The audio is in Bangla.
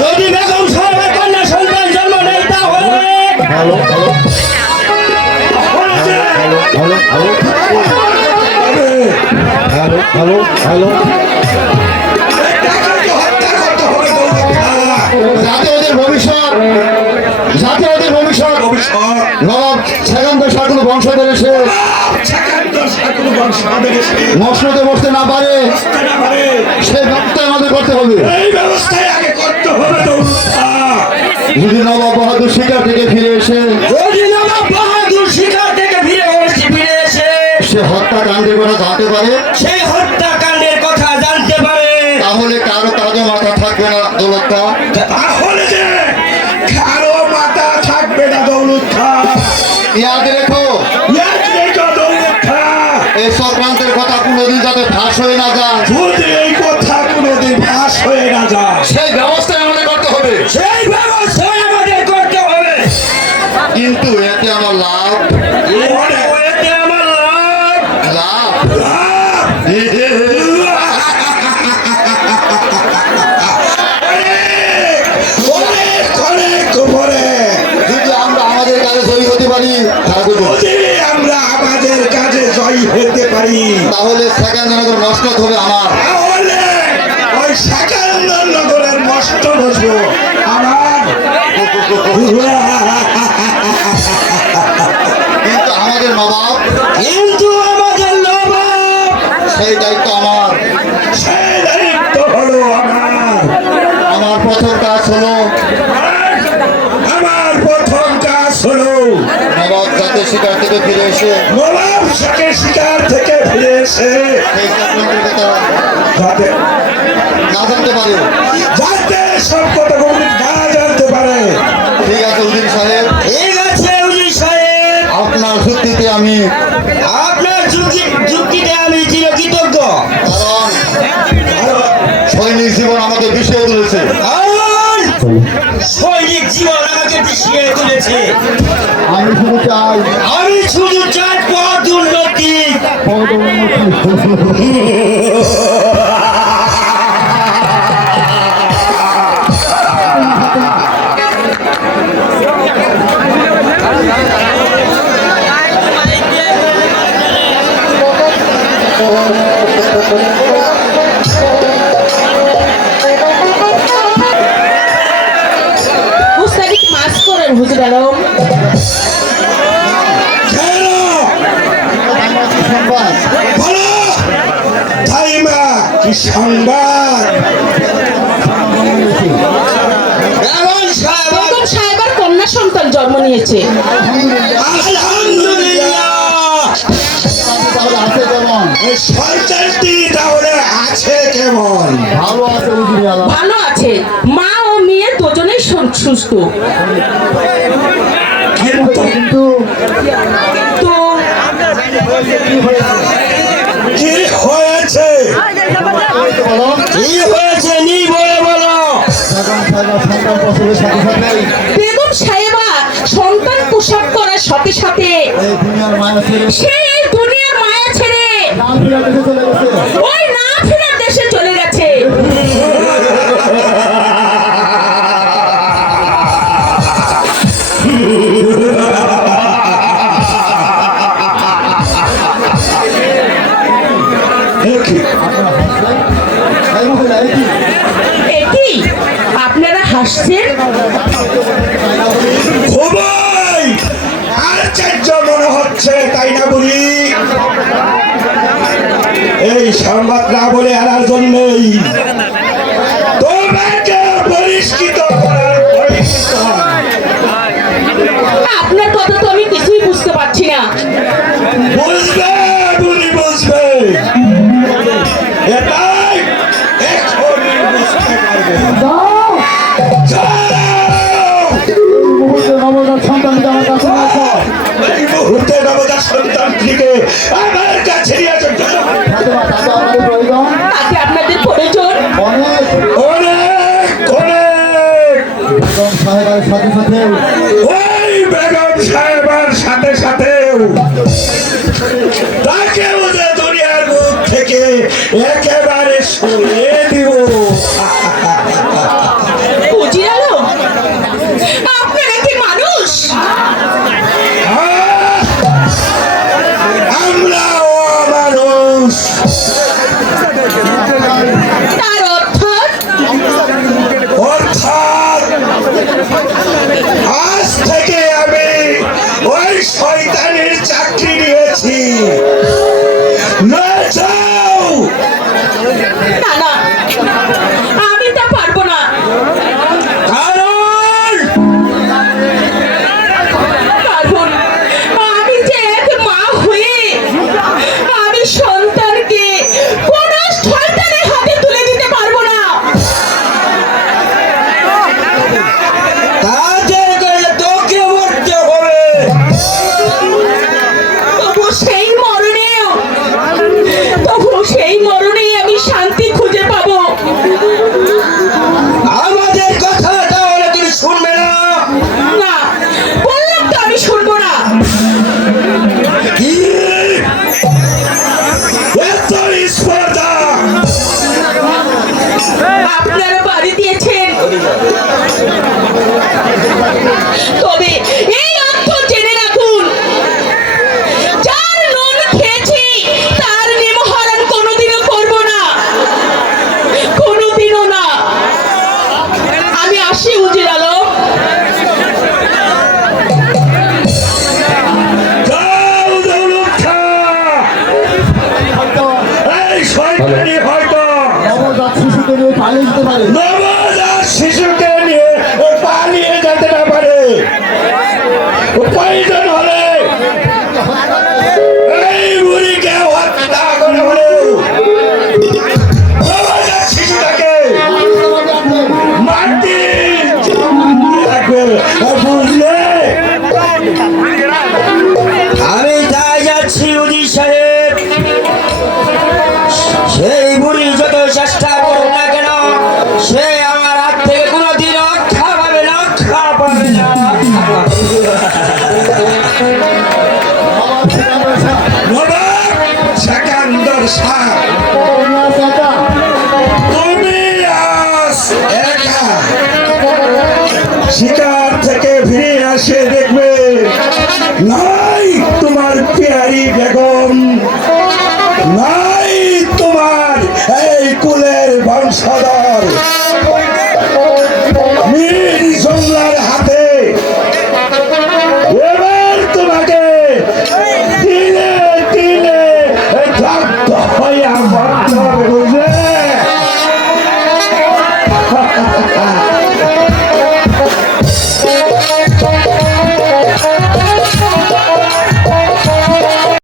যদি বেগম সাহেবের কন্যা সন্তান জন্ম নেই তাহলে বংশধর এসে মসনদে বসতে না পারে সেই ব্যবস্থা আমাদের করতে হবে। যদি নবাব বাহাদুর শিকার থেকে ফিরে এসে সে হত্যাকাণ্ডের কথা জানতে পারে, সেই হত্যাকাণ্ডের কথা জানতে পারে, তাহলে কারো কাজে মাথা থাকবে না দৌলত খা। তাহলে যে কারো মাথা থাকবে না দৌলত খা। ইয়াদ রেখো দৌলত খা, এই চক্রান্তের কথা কোনোদিন যাতে ফাঁস হয়ে না যায়, যদি এই কথা কোনোদিন ফাঁস হয়ে না যায় সেই ব্যবস্থাই আমাদের করতে হবে। সেই ব্যবস্থাই আমাদের করতে হবে। কিন্তু এতে আমার লাভ এতে আমার লাভ লাভ অনেক অনেক উপরে। যদি আমরা আমাদের কাজে জয়ী হতে পারি যদি আমরা আমাদের কাজে জয়ী হতে পারি তাহলে সেকেন্ড নগর নষ্ট হবে আমার, তাহলে ওই সেকেন্দ্র নগরের নষ্ট বসবো আমার। কিন্তু আমাদের নবাব কিন্তু আমাদের নবাব সেই দায়িত্ব আমার। সেই দায়িত্ব হলো আমার। আমার প্রথম কাজ হলো আমার প্রথম কাজ হলো নবাব যাতে শিকার থেকে ফিরে এসে নবাব সাকে শিকার থেকে ফিরে এসে সেই চক্রান্তের কথা যাতে না জানতে পারে। যাতে সব কথা না জানতে পারে। ঠিক আছে উজির সাহেব, ঠিক আছে উজির সাহেব, আপনার যুক্তিতে আমি, আপনার যুক্তিতে আমি চিরকৃতজ্ঞ। কারণ সৈনিক জীবন আমাকে বিষয় তুলেছে। কারণ সৈনিক জীবন আমাকে পিছিয়ে তুলেছে। আমি শুধু চাই আমি শুধু চাই পদ উন্নতি। হুজুর আলম কি সংবাদ? বেগম সাহেবের কন্যা সন্তান জন্ম নিয়েছে। সন্তানটি তাহলে আছে কেমন? ভালো আছে, মা ও মেয়ে দুজনেই সুস্থ। কিন্তু তো কি হয়েছে? কি হয়েছে নি বলে বলো। বেগম সাহেবা সন্তান পোশাক করার সাথে সাথে সেই দুনিয়ার মায়া ছেড়ে ওই না ফেরার দেশে চলে গেছে। এটি আপনারা হাসছেন? খুবই আশ্চর্য মনে হচ্ছে, তাই না বলি? এই সংবাদ না বলে আনার জন্যই তোমাকে পরিষ্কৃত করার পরিষ্কার। আপনার কথা তো আমি কিছুই বুঝতে পারছি না। বুঝবে বুঝি বুঝবে, এটাই এখনই বুঝতে পারবে। এই মুহূর্তে নবজাত সন্তানটিকে আমার কাছে নিয়ে আসুন। তাতে আপনাদের প্রয়োজন অনেক অনেক। সাথে সাথে ওই বেগম সাহেবের সাথে সাথে তাকে ওদের দুনিয়ার মুখ থেকে একেবারে সরিয়ে দিব। উজির আলম, আপনারা কি মানুষ? আমরাও মানুষ। তার অর্থাৎ আজ থেকে আমি ওই শয়তানের চাকরি নিয়েছি। না যাও। না না, আমি তা পারবো না। কারণ কারণ আমি যে এক মা হয়ে আমি সন্তানকে কোন শয়তানের হাতে তুলে দিতে পারবো না। তাদের গেলে তোকে মরতে হবে। তবু সেই মরণেই আমি শান্তি খুঁজে পাবো। আমাদের কথা তাহলে তুমি শুনবে না? না, বললাম তো আমি শুনবো না। কি এত স্পর্ধা? আপনারা বাড়ি দিয়েছেন, তবে এই অর্থ জেনে রাখুন, যার নুন খেয়েছি তার নিমহরণ কোনোদিনও করব না, কোনোদিনও না। আমি আসি উজির আলম। যাও দৌলত খা। এই শয়তানি হয়তো নবজাত শিশুকে নিয়ে পালিয়ে যেতে পারে। নবজাত শিশুকে নিয়ে পালিয়ে যেতে না পারে। প্রয়োজন হলে এই বুড়িকে হত্যা করে হলেও নবজাত শিশুটাকে মাটি রাখবে। বুঝলে? আমি তাই যাচ্ছি উজির সাহেব। সেই বুড়ি যত চেষ্টা করুক না কেন, সে আমার হাত থেকে কোনোদিন রক্ষা পাবে না, রক্ষা পাবে না। নবাব সেকান্দর শাহ, তুমি আজ একা শিকার থেকে ফিরে আসে দেখবে নাই তোমার পেয়ারি বেগম, নাই তোমার এই কুলের বংশধর মীর জমলার হাতে। এবার তোমাকে দিলে দিলে দগ্ধ হইয়া মরতে হবে, বুঝলে?